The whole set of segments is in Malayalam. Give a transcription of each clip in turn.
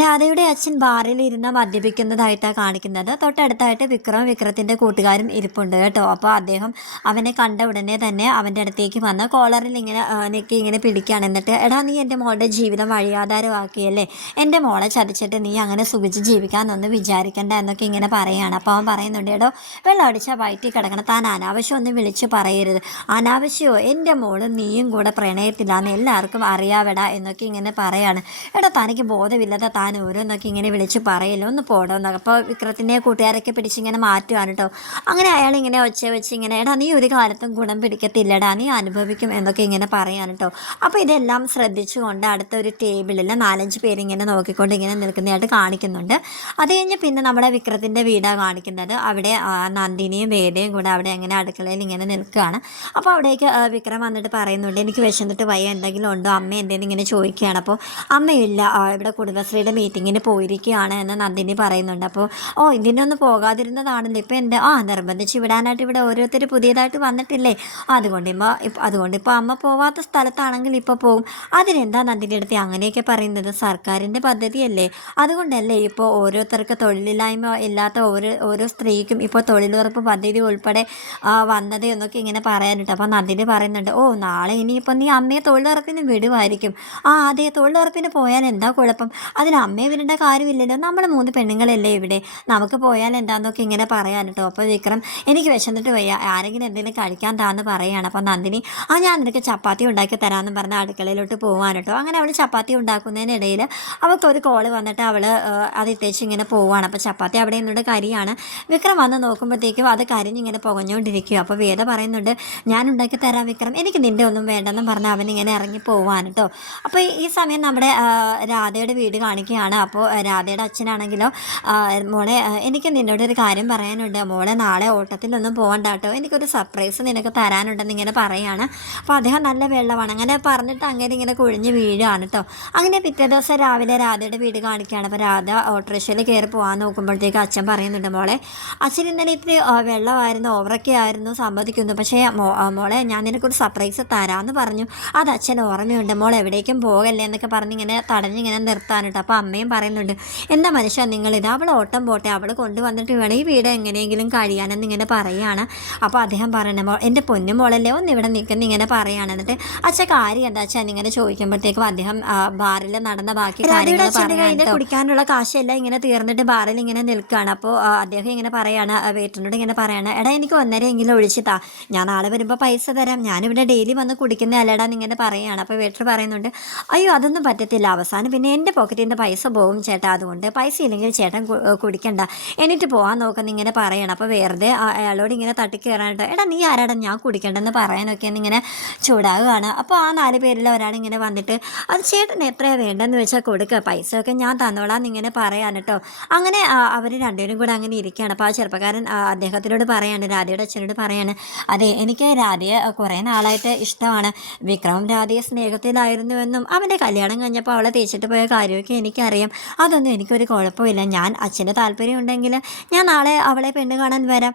രാധയുടെ അച്ഛൻ ബാറിൽ ഇരുന്ന് മദ്യപിക്കുന്നതായിട്ടാണ് കാണിക്കുന്നത്. തൊട്ടടുത്തായിട്ട് വിക്രം വിക്രത്തിന്റെ കൂട്ടുകാരും ഇരിപ്പുണ്ട് കേട്ടോ. അപ്പോൾ അദ്ദേഹം അവനെ കണ്ട ഉടനെ തന്നെ അവന്റെ അടുത്തേക്ക് വന്ന് കോളറിൽ ഇങ്ങനെ നിൽക്കി ഇങ്ങനെ പിടിക്കുകയാണ്. എന്നിട്ട് എടാ നീ എന്റെ മോളുടെ ജീവിതം വഴിയാധാരമാക്കിയല്ലേ? എന്റെ മോളെ ചതിച്ചിട്ട് നീ അങ്ങനെ സുഖിച്ച് ജീവിക്കാമെന്നൊന്ന് വിചാരിക്കണ്ട എന്നൊക്കെ ഇങ്ങനെ പറയുകയാണ്. അപ്പോൾ അവൻ പറയുന്നുണ്ട് കേട്ടോ വെള്ളം അടിച്ചാൽ വയറ്റിൽ കിടക്കണം. താൻ അനാവശ്യം വിളിച്ച് പറയരുത്. അനാവശ്യമോ? എന്റെ മോൾ നീയും കൂടെ പ്രണയത്തിലാന്ന് എല്ലാവർക്കും അറിയാവടാ എന്നൊക്കെ ഇങ്ങനെ പറയാണ്. എടാ തനിക്ക് ബോധമില്ലാതെ താൻ ഓരോന്നൊക്കെ ഇങ്ങനെ വിളിച്ച് പറയല്ലോ ഒന്ന് പോടോ എന്നൊക്കെ. അപ്പോൾ വിക്രത്തിന്റെ കൂട്ടുകാരൊക്കെ പിടിച്ചിങ്ങനെ മാറ്റുവാണ് കേട്ടോ അങ്ങനെ അയാൾ ഇങ്ങനെ ഒച്ച വെച്ച് ഇങ്ങനെ എടാ നീ ഒരു കാലത്തും ഗുണം പിടിക്കത്തില്ലടാ നീ അനുഭവിക്കും എന്നൊക്കെ ഇങ്ങനെ പറയാണ് കേട്ടോ അപ്പോൾ ഇതെല്ലാം ശ്രദ്ധിച്ചുകൊണ്ട് അടുത്ത ഒരു ടേബിളിൽ നാലഞ്ച് പേരിങ്ങനെ നോക്കിക്കൊണ്ട് ഇങ്ങനെ നിൽക്കുന്നതായിട്ട് കാണിക്കുന്നുണ്ട്. അത് കഴിഞ്ഞ് പിന്നെ നമ്മുടെ വിക്രത്തിന്റെ വീടാണ് കാണിക്കുന്നത്. അവിടെ നന്ദിനിയും വേദയും കൂടെ അവിടെ അങ്ങനെ അടുക്കളയിൽ ഇങ്ങനെ നിൽക്കുകയാണ്. അപ്പോൾ അവിടേക്ക് വിക്രം വന്നിട്ട് പറയുന്നുണ്ട് എനിക്ക് വിശന്നിട്ട് വയ്യ എന്തെങ്കിലും ഉണ്ടോ? അമ്മ എന്തെങ്കിലും ഇങ്ങനെ ചോദിക്കുകയാണ്. അപ്പോൾ അമ്മയില്ല ഇവിടെ കുടുംബശ്രീയുടെ മീറ്റിങ്ങിന് പോയിരിക്കുകയാണ് എന്ന് നന്ദിനി പറയുന്നുണ്ട്. അപ്പോൾ ഓ ഇതിനൊന്ന് പോകാതിരുന്നതാണല്ലോ. ഇപ്പോൾ എന്റെ ആ നിർബന്ധിച്ച് വിടാനായിട്ട് ഇവിടെ ഓരോരുത്തർ പുതിയതായിട്ട് വന്നിട്ടില്ലേ? അതുകൊണ്ട് ഇപ്പോൾ അതുകൊണ്ട് ഇപ്പോൾ അമ്മ പോവാത്ത സ്ഥലത്താണെങ്കിൽ ഇപ്പോൾ പോകും അതിനെന്താ നന്ദിന്റെ അടുത്ത് അങ്ങനെയൊക്കെ പറയുന്നത്? സർക്കാരിന്റെ പദ്ധതിയല്ലേ? അതുകൊണ്ടല്ലേ ഇപ്പോൾ ഓരോരുത്തർക്ക് തൊഴിലില്ലായ്മ ഇല്ലാത്ത ഓരോ ഓരോ സ്ത്രീക്കും ഇപ്പോൾ തൊഴിലുറപ്പ് പദ്ധതി ഉൾപ്പെടെ വന്നത് എന്നൊക്കെ ഇങ്ങനെ പറയാനുണ്ട്. അപ്പോൾ നന്ദിനി പറയുന്നുണ്ട് ഓ നാളെ ഇനിയിപ്പോൾ നീ അമ്മയെ തൊഴിലുറപ്പിന് വിടുമായിരിക്കും ആ അതെ തൊഴിലുറപ്പിന് പോയാൽ എന്താ കുഴപ്പം? അതിന് അമ്മയെ വിടേണ്ട കാര്യമില്ലല്ലോ. നമ്മൾ മൂന്ന് പെണ്ണുങ്ങളല്ലേ ഇവിടെ? നമുക്ക് പോയാൽ എന്താന്നൊക്കെ ഇങ്ങനെ പറയാൻ കേട്ടോ അപ്പോൾ വിക്രം എനിക്ക് വിശന്നിട്ട് വയ്യ. ആരെങ്കിലും എന്തെങ്കിലും കഴിക്കാൻ താന്ന് പറയുകയാണ് അപ്പോൾ നന്ദിനി ആ ഞാൻ നിനക്ക് ചപ്പാത്തി ഉണ്ടാക്കി തരാമെന്ന് പറഞ്ഞ് അടുക്കളയിലോട്ട് പോകാൻ കേട്ടോ. അങ്ങനെ അവൾ ചപ്പാത്തി ഉണ്ടാക്കുന്നതിനിടയിൽ അവൾക്ക് ഒരു കോൾ വന്നിട്ട് അവൾ അത് ഇട്ടേച്ച് ഇങ്ങനെ പോവാണ്. അപ്പോൾ ചപ്പാത്തി അവിടെ നിന്നോട് കരിയാണ്. വിക്രം വന്ന് നോക്കുമ്പോഴത്തേക്കും അത് കരിഞ്ഞിങ്ങനെ പുകഞ്ഞുകൊണ്ടിരിക്കുക അപ്പോൾ വേദ പറയുന്നുണ്ട് ഞാൻ ഉണ്ടാക്കി തരാം വിക്രം. എനിക്ക് നിന്റെ ഒന്നും വേണ്ടെന്നും പറഞ്ഞ് അവനിങ്ങനെ ഇറങ്ങി പോവാൻ കേട്ടോ. അപ്പോൾ ഈ- സമയം നമ്മുടെ രാധയുടെ വീട് കാണിക്കുകയാണ് അപ്പോൾ രാധയുടെ അച്ഛനാണെങ്കിലോ മോളെ എനിക്ക് നിന്നോട് ഒരു കാര്യം പറയാനുണ്ട്. മോളെ നാളെ ഓട്ടത്തിലൊന്നും പോകണ്ട കേട്ടോ എനിക്കൊരു സർപ്രൈസ് നിനക്ക് തരാനുണ്ടെന്ന് ഇങ്ങനെ പറയുകയാണ് അപ്പോൾ അദ്ദേഹം നല്ല വെള്ളമാണ്. അങ്ങനെ പറഞ്ഞിട്ട് അങ്ങനെ ഇങ്ങനെ കുഴിഞ്ഞ് വീഴുകയാണ് കേട്ടോ അങ്ങനെ പിറ്റേ ദിവസം രാവിലെ രാധയുടെ വീട് കാണിക്കുകയാണ്. അപ്പോൾ രാധ ഓട്ടോറിക്ഷയിൽ കയറി പോകാൻ നോക്കുമ്പോഴത്തേക്ക് അച്ഛൻ പറയുന്നുണ്ട് മോളെ അച്ഛൻ ഇന്നലെ ഇത്തിരി വെള്ളമായിരുന്നു ഓവറൊക്കെ ആയിരുന്നു സമ്മതിക്കുന്നു. പക്ഷേ മോളെ ഞാൻ നിനക്കൊരു സർപ്രൈസ് തരാമെന്ന് പറഞ്ഞു. അത് അച്ഛൻ ഓർമ്മയുണ്ട്. മോൾ എവിടേക്കും പോകല്ലേ എന്നൊക്കെ പറഞ്ഞ് ഇങ്ങനെ തടഞ്ഞിങ്ങനെ നിർത്താനുണ്ട് അപ്പോൾ അമ്മയും പറയുന്നുണ്ട് എന്താ മനുഷ്യ നിങ്ങളിത് അവൾ ഓട്ടം പോട്ടെ അവൾ കൊണ്ടുവന്നിട്ട് വേണം ഈ വീട് എങ്ങനെയെങ്കിലും കഴിയാനെന്ന് ഇങ്ങനെ പറയുകയാണ്. അപ്പോൾ അദ്ദേഹം പറയണ മോ എന്റെ പൊന്നും മോളല്ലേ ഒന്ന് ഇവിടെ നിൽക്കുന്ന ഇങ്ങനെ പറയുകയാണ്. എന്നിട്ട് അച്ഛ കാര്യം എന്താ അച്ഛൻ ഇങ്ങനെ ചോദിക്കുമ്പോഴത്തേക്കും അദ്ദേഹം ബാറിൽ നടന്ന ബാക്കി കാര്യങ്ങൾ കുടിക്കാനുള്ള കാശെല്ലാം ഇങ്ങനെ തീർന്നിട്ട് ബാറിൽ ഇങ്ങനെ നിൽക്കുകയാണ് അപ്പോൾ അദ്ദേഹം ഇങ്ങനെ പറയാണ് വേട്ടനോട് ഇങ്ങനെ പറയാണ് എടാ എനിക്ക് ഒന്നരെയെങ്കിലും ഒഴിച്ച് താ ഞാൻ നാളെ വരുമ്പോൾ പൈസ തരാം. ഞാനിവിടെ ഡെയിലി വന്ന് കുടിക്കുന്ന അല്ലടാ ഇങ്ങനെ പറയുകയാണ് അപ്പോൾ വേട്ടർ പറയുന്നുണ്ട് അയ്യോ അതൊന്നും പറ്റത്തില്ല. അവസാനം പിന്നെ എന്റെ പോക്കറ്റിൽ നിന്ന് പൈസ പോകും ചേട്ടാ അതുകൊണ്ട് പൈസ ഇല്ലെങ്കിൽ ചേട്ടൻ കുടിക്കണ്ട. എന്നിട്ട് പോകാൻ നോക്കുന്ന ഇങ്ങനെ പറയണം. അപ്പോൾ വെറുതെ അയാളോട് ഇങ്ങനെ തട്ടിക്കയറാനായിട്ട് എടാ നീ ആരാടാ? ഞാൻ കുടിക്കണ്ടെന്ന് പറയാനൊക്കെ ഇങ്ങനെ ചൂടാവുകയാണ് അപ്പോൾ ആ നാല് പേരിൽ ഒരാളിങ്ങനെ വന്നിട്ട് അത് ചേട്ടൻ എത്രയാണ് വേണ്ടതെന്ന് വെച്ചാൽ കൊടുക്കുക പൈസ ഒക്കെ ഞാൻ തന്നോളാം ഇങ്ങനെ പറയാൻ കേട്ടോ അങ്ങനെ അവർ രണ്ടുപേരും കൂടെ അങ്ങനെ ഇരിക്കുകയാണ്. അപ്പോൾ ആ ചെറുപ്പക്കാരൻ അദ്ദേഹത്തിനോട് പറയാണ് രാധയുടെ അച്ഛനോട് പറയാണ് അതെ എനിക്ക് രാധയെ കുറേ നാളായിട്ട് ഇഷ്ടമാണ്. വിക്രമം രാധയെ സ്നേഹത്തിലായിരുന്നുവെന്നും അവന്റെ കല്യാണം കഴിഞ്ഞപ്പോൾ അവളെ തേച്ചിട്ട് പോയ കാര്യമൊക്കെ എനിക്കറിയാം. അതൊന്നും എനിക്കൊരു കുഴപ്പമില്ല. ഞാൻ അച്ഛന്റെ താല്പര്യം ഉണ്ടെങ്കിൽ ഞാൻ നാളെ അവളെ പെണ്ണ് കാണാൻ വരാം.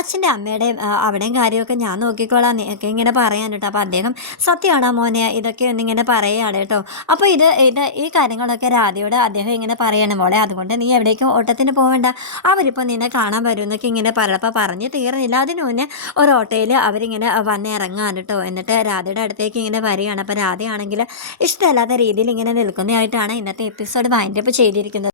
അച്ഛന്റെ അമ്മയുടെയും അവിടെയും കാര്യമൊക്കെ ഞാൻ നോക്കിക്കോളാം. ഒക്കെ ഇങ്ങനെ പറയാൻ കേട്ടോ. അപ്പോൾ അദ്ദേഹം സത്യമാണോ മോനെ? ഇതൊക്കെ ഒന്നിങ്ങനെ പറയുകയാണ് കേട്ടോ. അപ്പോൾ ഇത് ഇത് ഈ കാര്യങ്ങളൊക്കെ രാധയോട് അദ്ദേഹം ഇങ്ങനെ പറയണം. മോളെ അതുകൊണ്ട് നീ എവിടേക്കും ഓട്ടത്തിന് പോകണ്ട അവരിപ്പോൾ നിന്നെ കാണാൻ വരും എന്നൊക്കെ ഇങ്ങനെ പറയപ്പോൾ പറഞ്ഞ് തീർന്നില്ല. അതിന് മുന്നേ ഒരു ഓട്ടോയിൽ അവരിങ്ങനെ വന്ന് ഇറങ്ങാൻ കേട്ടോ. എന്നിട്ട് രാധയുടെ അടുത്തേക്ക് ഇങ്ങനെ വരികയാണ്. അപ്പോൾ രാധയാണെങ്കിൽ ഇഷ്ടമല്ലാത്ത രീതിയിൽ ഇങ്ങനെ നിൽക്കുന്നതായിട്ടാണ് ഇന്നത്തെ എപ്പിസോഡ്. വൈൻഡപ്പ് ചെയ്തിരിക്കുന്നത്.